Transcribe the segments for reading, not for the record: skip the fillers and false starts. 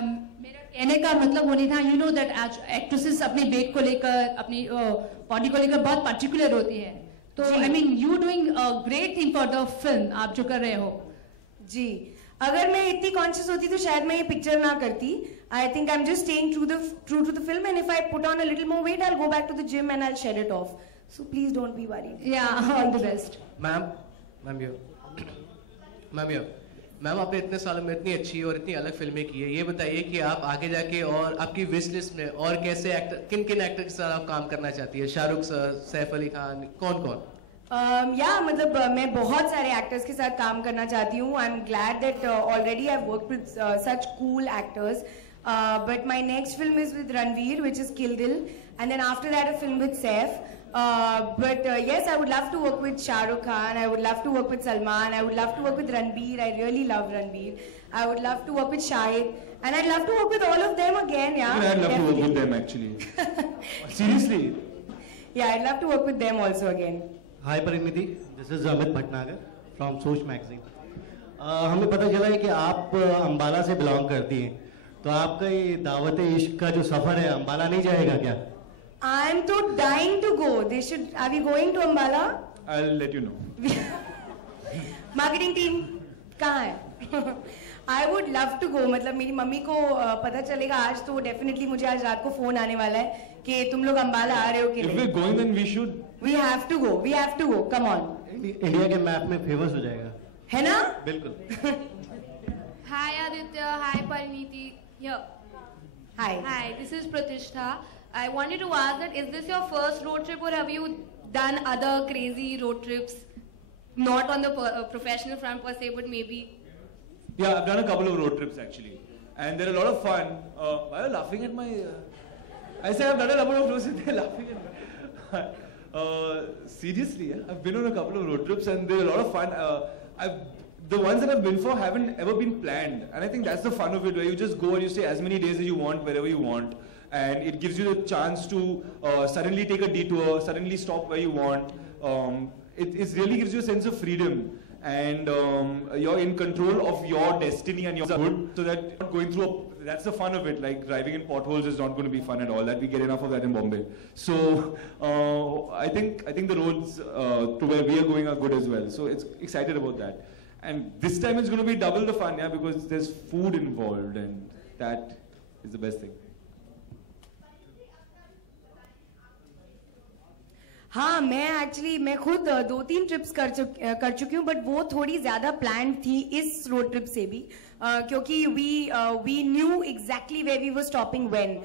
मेरा कहने का मतलब वो नहीं था, यू नो दैट एक्ट्रेसेस अपने वेट को लेकर, अपनी बॉडी को लेकर बहुत पर्टिकुलर होती है, तो I mean you doing great thing for the film, आप जो कर रहे हो। जी, अगर मैं इतनी कॉन्शियस होती तो शायद मैं ये पिक्चर ना करती। I think I am just staying true to the film, and if I put on a little more weight I will go back to the gym and I will shed it off, so please don't be worried. Yeah, all the best. Ma'am आपने इतने सालों में इतनी अच्छी और इतनी अलग फिल्में की है, ये बताइए कि आप आगे जाके और आपकी विश लिस्ट में और कैसे एक्टर, किन एक्टर के साथ आप काम करना चाहती है? शाहरुख सर, सैफ अली खान, कौन कौन? मतलब मैं बहुत सारे एक्टर्स के साथ काम करना चाहती हूँ। I am glad that already I work with such cool actors, but my next film is with Ranveer which is kill Dil, and then after that a film with Saif. But yes, I would love to work with Shah Rukh Khan. I would love to work with Salman. I would love to work with Ranbir. I really love Ranbir. I would love to work with Shahid, and I'd love to work with all of them again. Yeah, I'd love to work with them actually. Seriously. Yeah, I'd love to work with them also again. Hi Parinidhi, this is Amit Bhatnagar from Soch Magazine. हमें पता चला है कि आप अंबाला से belong करती हैं, तो आपका ये दावत इश्क का जो सफर है, अंबाला नहीं जाएगा क्या? I'm too dying to go. They should. Are we going to Ambala? I'll let you know. Marketing team कहाँ है? I would love to go. मतलब मेरी मम्मी को पता चलेगा आज, तो definitely मुझे आज रात को फोन आने वाला है कि तुम लोग अंबाला आ रहे हो कि नहीं. If we're going, then we should. We have to go. We have to go. Come on. India के मैप में फेमस हो जाएगा. है ना? बिल्कुल. Hi Aditya. Hi Pariniti. Here. Hi. Hi. This is Pratishtha. I wanted to ask that, is this your first road trip or have you done other crazy road trips? Not on the professional front per se, but maybe. Yeah, I've done a couple of road trips actually, and they're a lot of fun. Why are you laughing at my? I say I've done a couple of road trips and they're laughing at me. Seriously, yeah? I've been on a couple of road trips and they're a lot of fun. The ones that I've been for haven't ever been planned, and I think that's the fun of it, where you just go and you stay as many days as you want, wherever you want. And it gives you the chance to suddenly take a detour, suddenly stop where you want. It really gives you a sense of freedom, and you're in control of your destiny and your good. So that you're not going through that's the fun of it. Like driving in potholes is not going to be fun at all. That we get enough of that in Bombay. So I think the roads to where we are going are good as well. So it's excited about that. And this time it's going to be double the fun, yeah, because there's food involved, and that is the best thing. हाँ, मैं खुद 2-3 trips कर चुकी हूँ, but वो थोड़ी ज्यादा plan थी इस रोड ट्रिप से भी, क्योंकि we knew exactly where we were stopping when.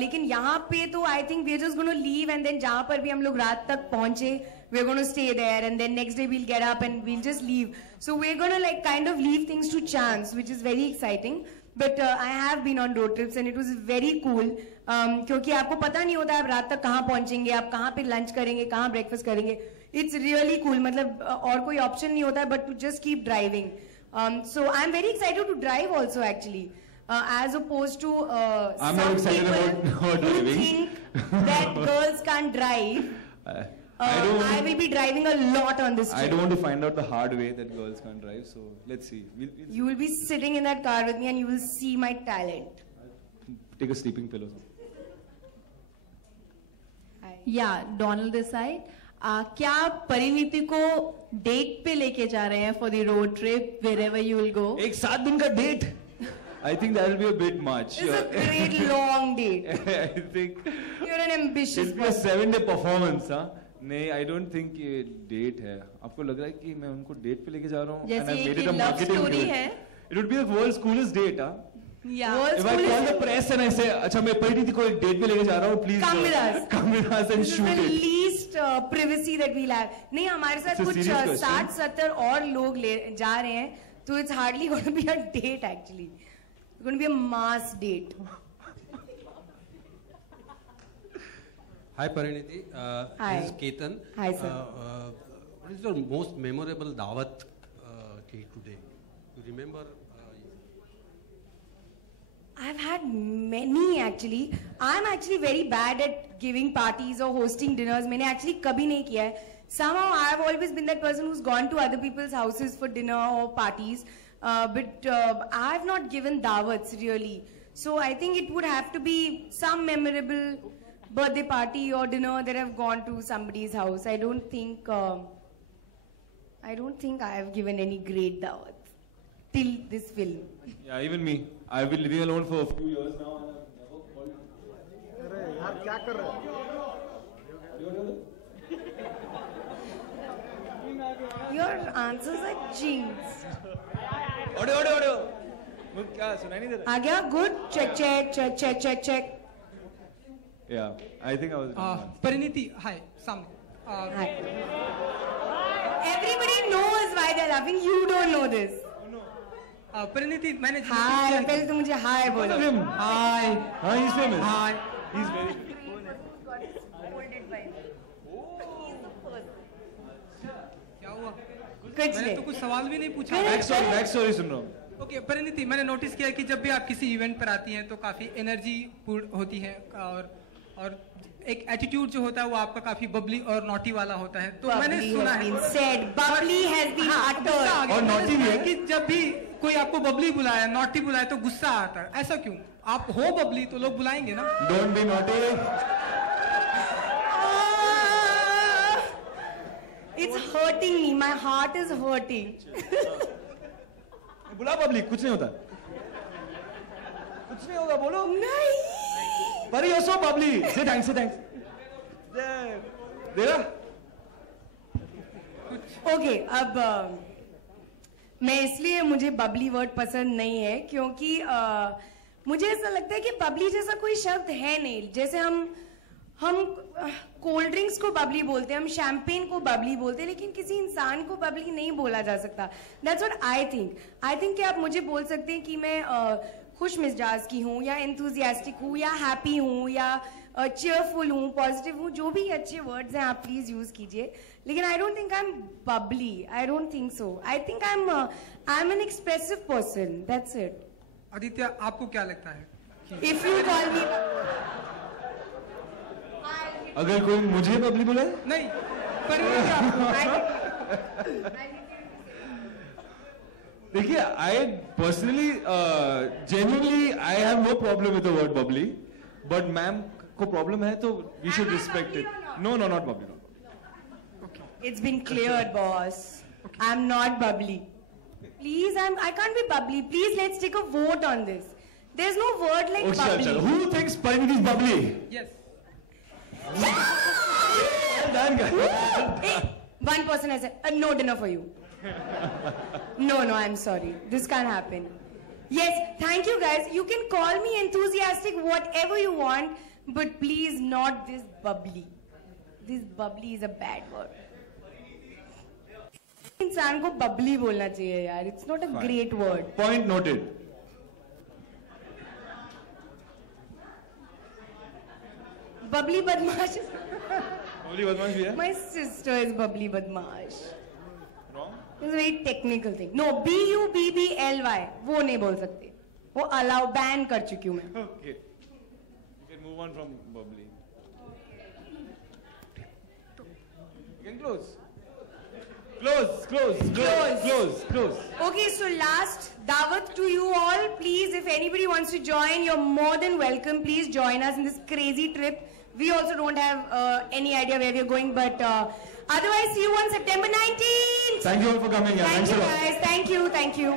लेकिन यहाँ पे तो I think we are just gonna leave, and then जहाँ पर भी हम लोग रात तक पहुंचे, we are gonna stay there, and then next day we'll get up and we'll just leave. So we are gonna like kind of leave things to chance, which is very exciting. But I have been on road trips and it was very cool, क्योंकि आपको पता नहीं होता आप रात तक कहाँ पहुंचेंगे, आप कहाँ पे लंच करेंगे, कहाँ ब्रेकफास्ट करेंगे. It's really cool. मतलब और कोई ऑप्शन नहीं होता है but to just keep driving. So I am very excited to drive also actually, as opposed to I'm not excited about driving. Think that girls can't drive. I will be driving a lot on this trip. I don't want to find out the hard way that girls can't drive, so let's see. We'll you will be sitting in that car with me and you will see my talent. Take a sleeping pillow. Hi. Yeah, Donald this side. क्या आप परिणीति को date पे लेके जा रहे हैं for the road trip wherever you will go? एक 7 दिन का date. I think that will be a bit much. It's a great long date. I think you're an ambitious it'll be a 7-day performance, huh? नहीं, I don't think ये date है. आपको लग रहा है कि मैं उनको डेट पे लेके जा रहा हूँ? जैसे ये लव स्टोरी है. It would be the world's coolest date, huh? Yeah. If I call the press and I say, अच्छा मैं परिणीति को एक डेट पे लेके जा रहा हूँ, please come with us and shoot it. This is the least privacy that we'll have. नहीं, हमारे साथ कुछ 60-70 और लोग जा रहे हैं, तो it's hardly going to be a date actually. It's going to be a mass date. Hi Pariniti. Hi. This is Ketan. Hi sir. What is your most memorable dawat today? You remember? I've had many actually. I'm actually very bad at giving parties or hosting dinners. मैंने actually कभी नहीं किया है. Somehow I've always been that person who's gone to other people's houses for dinner or parties. but I have not given dawats really. So I think it would have to be some memorable birthday party or dinner that I've gone to somebody's house. I don't think I have given any great dawats till this film. Yeah, even me. I've been living alone for a few years now and I've never called you. Your answers are jinx. Audio. क्या सुनाई नहीं दे रहा? आ गया? Good. Check. Yeah, I think I was. Pariniti, hi, सामने. Hi. Everybody knows why they're laughing. You don't know this. Parineeti मैंने Hi. पहले तो मुझे hi बोलो. Hi. He's famous. Hi. He's very good. क्या हुआ? कुछ मैंने नहीं. तो कुछ सवाल भी नहीं पूछा. Back story सुन रहा हूँ. ओके परिणीति मैंने नोटिस किया कि जब भी आप किसी इवेंट पर आती हैं तो काफी एनर्जी पूर्ण होती है और एक एटीट्यूड जो होता है वो आपका काफी बबली और नॉटी वाला होता है. तो मैंने सुना है Bubbly has been uttered. और नॉटी भी है कि जब भी कोई आपको बबली बुलाए नॉटी बुलाए तो गुस्सा आता है. ऐसा क्यों? आप हो बबली तो लोग बुलाएंगे ना. Don't be naughty. It's hurting me. My heart is hurting. बुला पब्लिक कुछ नहीं होता. कुछ नहीं होगा बोलो. नहीं. But you're so bubbly. Say thanks. देखा? Okay, अब मैं इसलिए मुझे बबली वर्ड पसंद नहीं है क्योंकि मुझे ऐसा लगता है कि बबली जैसा कोई शब्द है नहीं. जैसे हम कोल्ड ड्रिंक्स को बबली बोलते हैं, हम शैम्पेन को बबली बोलते हैं, लेकिन किसी इंसान को बबली नहीं बोला जा सकता. दैट्स व्हाट आई थिंक कि आप मुझे बोल सकते हैं कि मैं खुश मिजाज की हूँ या एंथुजियास्टिक हूँ या हैप्पी हूँ या चीयरफुल हूँ, पॉजिटिव हूँ, जो भी अच्छे वर्ड्स हैं आप प्लीज यूज कीजिए. लेकिन I don't think I am bubbly. I don't think so. I think I am an expressive person. That's it. Aditya आपको क्या लगता है? इफ यू कॉल मी अगर कोई मुझे बबली बोले नहीं परिणीति आपको देखिए I personally genuinely I have no problem with the word bubbly but ma'am को प्रॉब्लम है तो we should respect it. No, not bubbly. It's been cleared, boss. I'm not bubbly. Please, I can't be bubbly. Please, let's take a vote on this. There's no word like bubbly. Who thinks Pariniti is bubbly? Yes. Hey, one person has said, no dinner for you. No, I'm sorry. This can't happen. Yes, thank you guys. You can call me enthusiastic, whatever you want, but please not this bubbly. This bubbly is a bad word. इंसान को bubbly बोलना चाहिए यार. It's not a great word. Point noted. Bubbly badmash. Bubbly badmash भी है? My sister is bubbly badmash. Wrong? It's a very technical thing. No, B-U-B-B-L-Y. वो नहीं बोल सकते. वो allow ban कर चुकी हूँ मैं. Okay. You can move on from bubbly. You can close. Close. Okay, so last dawat to you all. Please, if anybody wants to join, you're more than welcome. Please join us in this crazy trip. We also don't have any idea where we're going, but otherwise, see you on September 19th. Thank you all for coming. Thank you guys. Thank you.